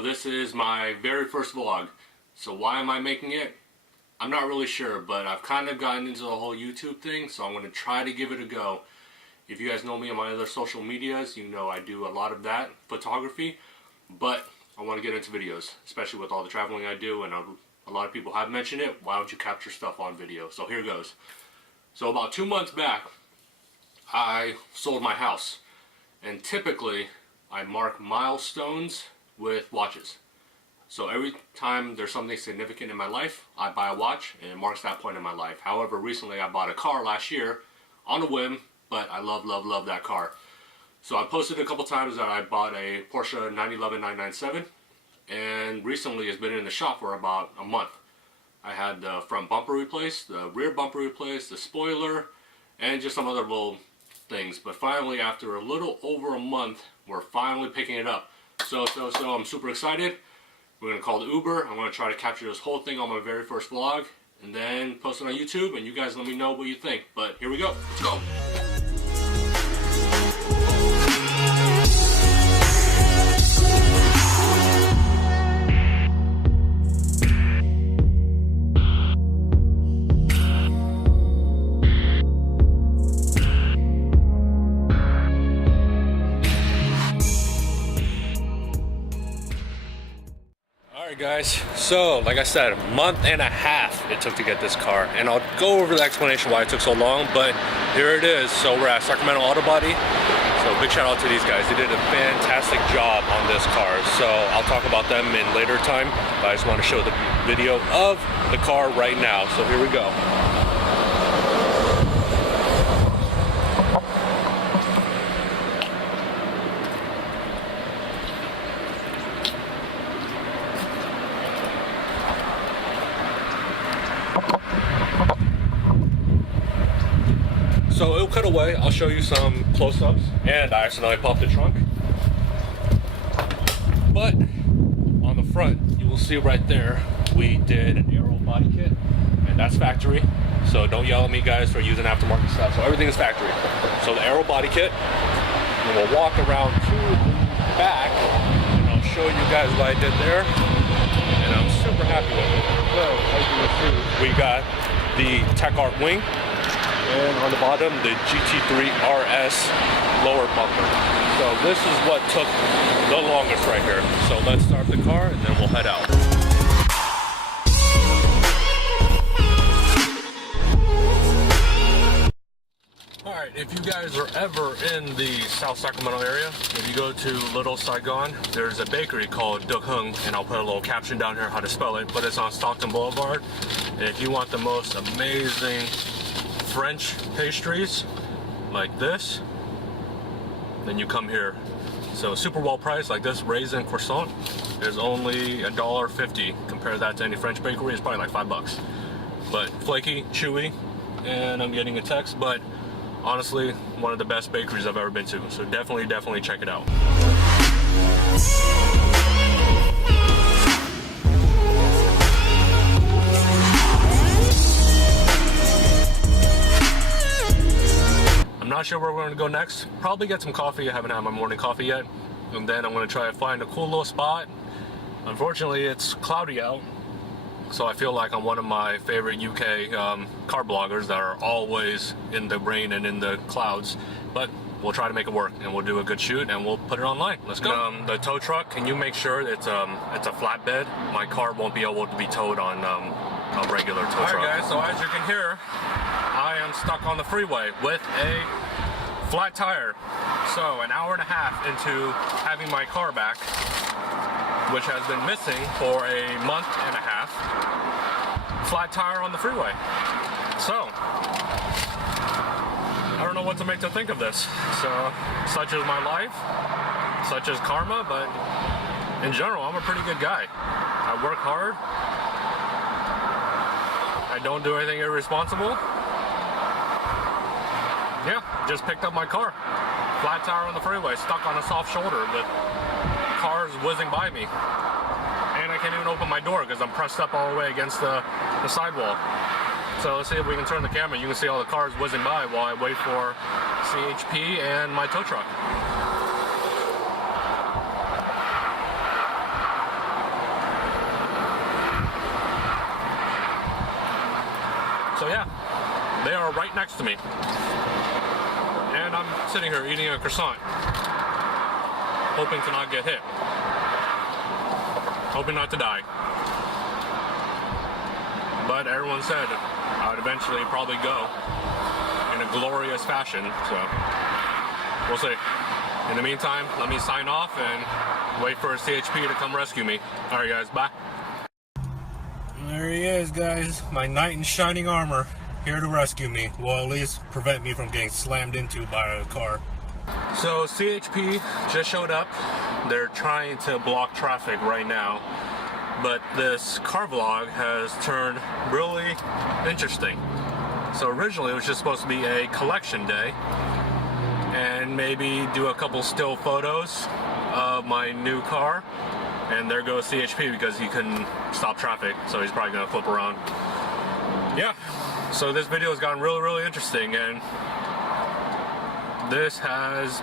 So this is my very first vlog. So why am I making it? I'm not really sure, but I've kind of gotten into the whole YouTube thing, so I'm going to try to give it a go. If you guys know me on my other social medias, you know I do a lot of that, photography, but I want to get into videos, especially with all the traveling I do, and a lot of people have mentioned it. Why don't you capture stuff on video? So here goes. So about 2 months back, I sold my house, and typically I mark milestones with watches. So every time there's something significant in my life, I buy a watch and it marks that point in my life. However, recently I bought a car last year on a whim, but I love that car. So I posted a couple times that I bought a Porsche 911 997, and recently it's been in the shop for about a month. I had the front bumper replaced, the rear bumper replaced, the spoiler, and just some other little things. But finally, after a little over a month, we're finally picking it up. So I'm super excited. We're gonna call the Uber. I'm gonna try to capture this whole thing on my very first vlog, and then post it on YouTube, and you guys let me know what you think. But here we go. Let's go. Guys, so like I said, a month and a half it took to get this car, and I'll go over the explanation why it took so long, but here it is. So we're at Sacramento Auto Body, so big shout out to these guys. They did a fantastic job on this car, so I'll talk about them in later time, but I just want to show the video of the car right now. So here we go. So it'll cut away, I'll show you some close-ups, and I accidentally popped the trunk. But on the front, you will see right there, we did an aero body kit, and that's factory. So don't yell at me guys for using aftermarket stuff. So everything is factory. So the aero body kit, and we'll walk around to the back, and I'll show you guys what I did there. And I'm super happy with it. So as you can see, we got the Tech Art wing, and on the bottom, the GT3 RS lower bumper. So this is what took the longest right here. So let's start the car and then we'll head out. Alright, if you guys are ever in the South Sacramento area, if you go to Little Saigon, there's a bakery called Duc Hung, and I'll put a little caption down here how to spell it, but it's on Stockton Boulevard. And if you want the most amazing French pastries like this, then you come here. So super well priced, like this raisin croissant is only $1.50. Compare that to any French bakery, it's probably like $5. But flaky, chewy, and I'm getting a text, but honestly one of the best bakeries I've ever been to. So definitely check it out. Not sure where we're going to go next. Probably get some coffee. I haven't had my morning coffee yet, and then I'm going to try to find a cool little spot. Unfortunately, it's cloudy out, so I feel like I'm one of my favorite UK car bloggers that are always in the rain and in the clouds, but we'll try to make it work, and we'll do a good shoot, and we'll put it online. Let's go. The tow truck, can you make sure it's a flatbed? My car won't be able to be towed on a regular tow truck. Alright guys, so as you can hear, I am stuck on the freeway with a flat tire. So an hour and a half into having my car back, which has been missing for a month and a half, flat tire on the freeway. So I don't know what to make to think of this. So such is my life, such is karma, but in general I'm a pretty good guy. I work hard, I don't do anything irresponsible. Yeah, just picked up my car. Flat tire on the freeway, stuck on a soft shoulder with cars whizzing by me. And I can't even open my door because I'm pressed up all the way against the sidewall. So let's see if we can turn the camera. You can see all the cars whizzing by while I wait for CHP and my tow truck. So yeah, they are right next to me. And I'm sitting here eating a croissant, hoping to not get hit. Hoping not to die. But everyone said I would eventually probably go in a glorious fashion, so we'll see. In the meantime, let me sign off and wait for a CHP to come rescue me. Alright guys, bye. There he is, guys. My knight in shining armor, here to rescue me. Well, at least prevent me from getting slammed into by a car. So CHP just showed up. They're trying to block traffic right now. But this car vlog has turned really interesting. So originally it was just supposed to be a collection day and maybe do a couple still photos of my new car. And there goes CHP because he couldn't stop traffic, so he's probably gonna flip around. Yeah, so this video has gotten really interesting, and this has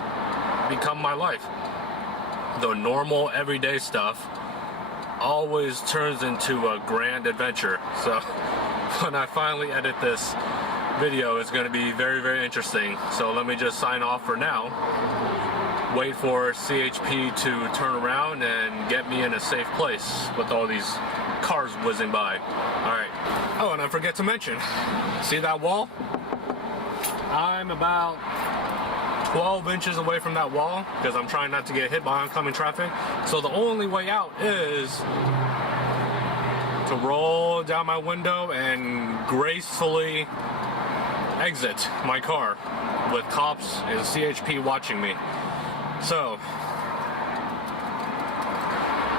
become my life. The normal everyday stuff always turns into a grand adventure. So when I finally edit this video, it's going to be very interesting. So let me just sign off for now. Wait for CHP to turn around and get me in a safe place with all these cars whizzing by. Alright. Oh, and I forget to mention, see that wall? I'm about 12 inches away from that wall because I'm trying not to get hit by oncoming traffic. So the only way out is to roll down my window and gracefully exit my car with cops and CHP watching me. So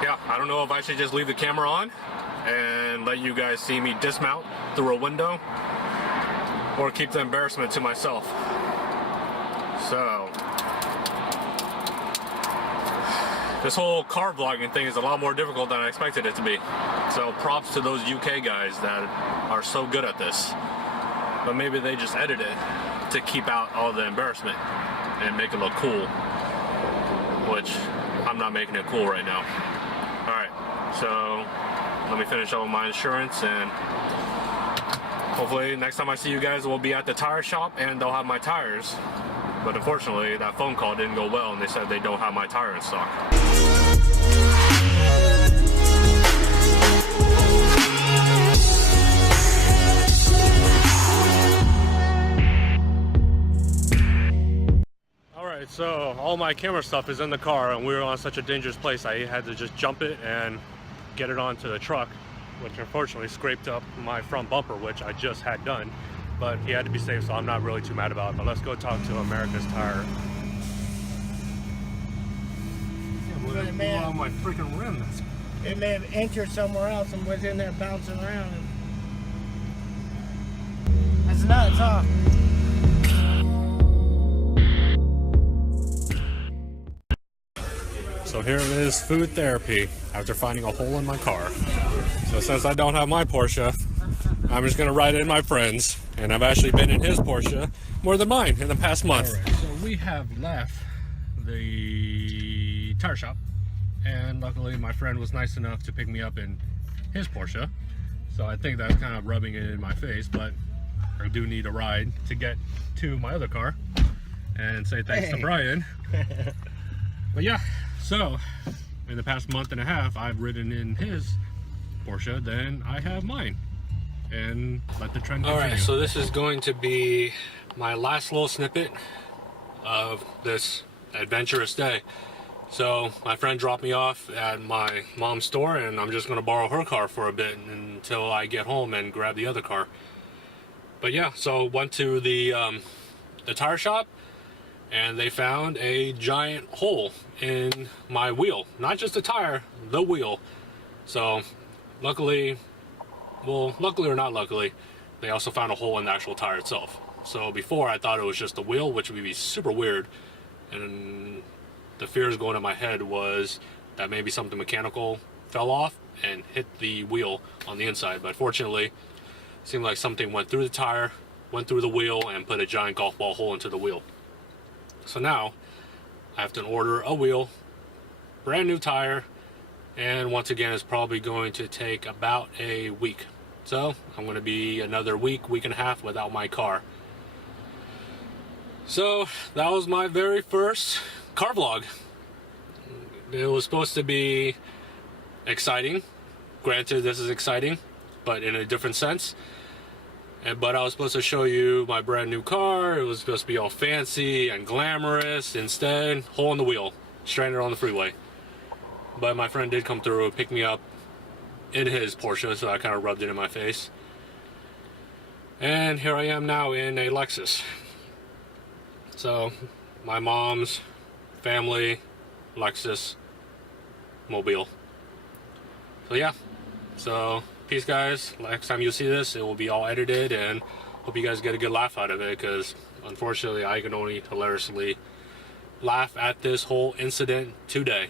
yeah, I don't know if I should just leave the camera on and let you guys see me dismount through a window or keep the embarrassment to myself. So this whole car vlogging thing is a lot more difficult than I expected it to be. So props to those UK guys that are so good at this. But maybe they just edit it to keep out all the embarrassment and make it look cool, which I'm not making it cool right now. Alright, so let me finish up with my insurance, and hopefully next time I see you guys we'll be at the tire shop and they'll have my tires. But unfortunately, that phone call didn't go well and they said they don't have my tire in stock. Alright, so all my camera stuff is in the car and we were on such a dangerous place I had to just jump it and get it onto the truck, which unfortunately scraped up my front bumper, which I just had done. But he had to be safe, so I'm not really too mad about it. But let's go talk to America's Tire. It may have, on my freaking rim. it may have entered somewhere else and was in there bouncing around. That's nuts, huh? So here it is, food therapy, after finding a hole in my car. So since I don't have my Porsche, I'm just gonna ride in my friend's, and I've actually been in his Porsche more than mine in the past month. Right, so we have left the tire shop, and luckily my friend was nice enough to pick me up in his Porsche. So I think that's kind of rubbing it in my face, but I do need a ride to get to my other car and say thanks to Brian. But yeah, so in the past month and a half I've ridden in his Porsche, then I have mine, and let the trend continue. Alright, so this is going to be my last little snippet of this adventurous day. So my friend dropped me off at my mom's store, and I'm just going to borrow her car for a bit until I get home and grab the other car. But yeah, so went to the tire shop, and they found a giant hole in my wheel. Not just the tire, the wheel. So luckily, well, luckily or not luckily, they also found a hole in the actual tire itself. So before I thought it was just the wheel, which would be super weird, and the fears going in my head was that maybe something mechanical fell off and hit the wheel on the inside. But fortunately, it seemed like something went through the tire, went through the wheel, and put a giant golf ball hole into the wheel. So now I have to order a wheel, brand new tire, and once again it's probably going to take about a week So I'm going to be another week and a half without my car. So that was my very first car vlog. It was supposed to be exciting. Granted, this is exciting, but in a different sense. But I was supposed to show you my brand new car. It was supposed to be all fancy and glamorous. Instead, hole in the wheel, stranded on the freeway. But my friend did come through and pick me up in his Porsche, so I kind of rubbed it in my face. And here I am now in a Lexus. So, my mom's family Lexus Mobile. So yeah, so peace guys. Next time you see this, it will be all edited, and hope you guys get a good laugh out of it, because unfortunately I can only hilariously laugh at this whole incident today.